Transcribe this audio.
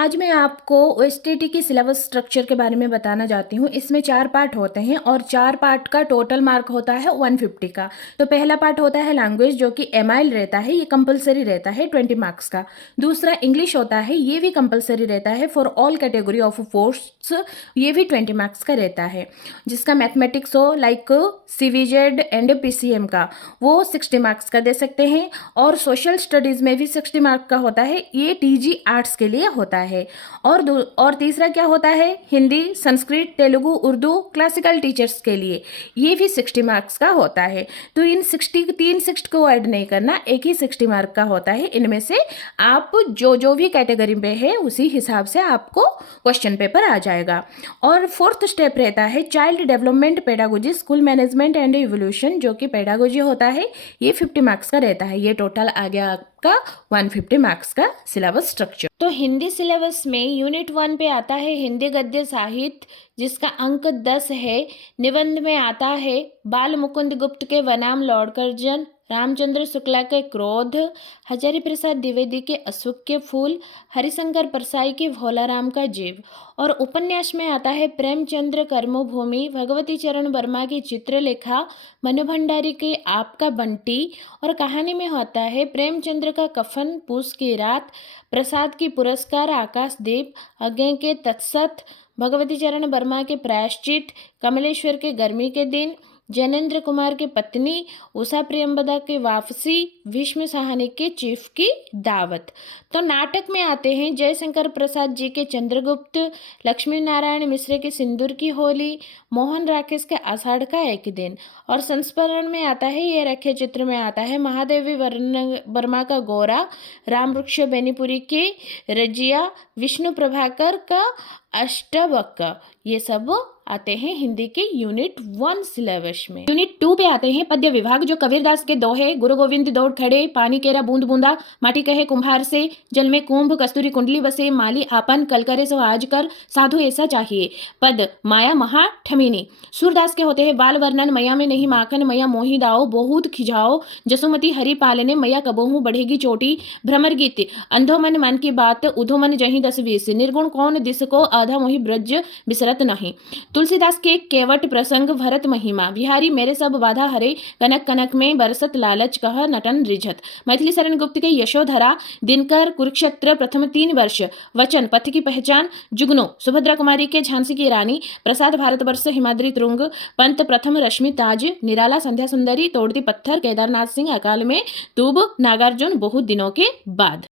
आज मैं आपको ओएसटीटी की सिलेबस स्ट्रक्चर के बारे में बताना चाहती हूँ। इसमें 4 पार्ट होते हैं और 4 पार्ट का टोटल मार्क होता है 150 का। तो पहला पार्ट होता है लैंग्वेज, जो कि एमआईएल रहता है, ये कंपलसरी रहता है 20 मार्क्स का। दूसरा इंग्लिश होता है, ये भी कंपलसरी रहता है for all category of posts, ये भी 20 मार्क्स का रहता है। जिसका मैथमेटिक्स हो लाइक सीवीजेड एंड पीसीएम का, वो 60 मार्क्स का दे सकते हैं। और सोशल स्टडीज़ में भी 60 मार्क का होता है, ये टीजी आर्ट्स के लिए होता है। और तीसरा क्या होता है, हिंदी, संस्कृत, तेलुगु, उर्दू क्लासिकल टीचर्स के लिए, ये भी 60 मार्क्स का होता है। तो इन 60 को ऐड नहीं करना, एक ही 60 मार्क का होता है। इनमें से आप जो भी कैटेगरी में है उसी हिसाब से आपको क्वेश्चन पेपर आ जाएगा। और फोर्थ स्टेप रहता है child development pedagogy, school management and evolution, जो कि पेडागोजी होता है, ये 50 मार्क्स का रहता है। ये टोटल आ गया आपका 150 मार्क्स का सिलेबस स्ट्रक्चर। तो हिंदी सिलेबस में यूनिट 1 पे आता है हिंदी गद्य साहित्य, जिसका अंक 10 है। निबंध में आता है बाल मुकुंद गुप्त के वनाम लॉर्ड कर्जन, रामचंद्र शुक्ला के क्रोध, हजारी प्रसाद द्विवेदी के अशोक के फूल, हरिशंकर परसाई के भोलाराम का जीव। और उपन्यास में आता है प्रेमचंद्र कर्मभूमि, भगवती चरण वर्मा की चित्रलेखा, मनु भंडारी के आपका बंटी। और कहानी में होता है प्रेमचंद्र का कफन, पूस की रात, प्रसाद की पुरस्कार, आकाशदीप, अज्ञे के तत्सत, भगवती चरण वर्मा के प्रायश्चित, कमलेश्वर के गर्मी के दिन, जैनेन्द्र कुमार के पत्नी, उषा प्रियंबदा के वापसी, भीष्म साहनी के चीफ की दावत। तो नाटक में आते हैं जयशंकर प्रसाद जी के चंद्रगुप्त, लक्ष्मी नारायण मिश्र के सिंदूर की होली, मोहन राकेश के आषाढ़ का एक दिन। और संस्मरण में आता है, ये रखे चित्र में आता है महादेवी वर्मा का गोरा, राम वृक्ष बेनीपुरी के रजिया, विष्णु प्रभाकर का अष्टवक्र। ये सब आते हैं हिंदी के यूनिट 1 सिलेबस में। यूनिट 2 पे आते हैं पद्य विभाग, जो कबीरदास के दोहे, गुरु गोविंद दौड़ खड़े, पानी केरा बूंद बूंदा, माटी कहे कुम्हार से, जल में कुंभ, कस्तूरी कुंडली बसे, माली आपन, कल करे सो आज कर, साधु ऐसा चाहिए, पद माया महा ठमिनी। सूरदास के होते हैं बाल वर्णन, मैया में नहीं माखन, मैया मोही दाओ बहुत खिजाओ, जसोमती हरि पालने, मैया कबहू बढ़ेगी चोटी, भ्रमर गीत, अंधो मन की बात, उधो मन जही 10-20, निर्गुण कौन दिस को, आधा मोहि ब्रज बिसरत नहीं। तुलसीदास के केवट प्रसंग, भरत महिमा, बिहारी मेरे सब बाधा हरे, कनक कनक में बरसत लालच कह नटन रिझत। मैथिली शरण गुप्त के यशोधरा, दिनकर, कुरुक्षेत्र प्रथम 3 वर्ष, वचन, पथ की पहचान, जुगनू, सुभद्रा कुमारी के झांसी की रानी, प्रसाद भारतवर्ष, हिमाद्री तुंग, पंत प्रथम रश्मि ताज, निराला, संध्या सुंदरी, तोड़ती पत्थर, केदारनाथ सिंह, अकाल में तूब, नागार्जुन बहुत दिनों के बाद।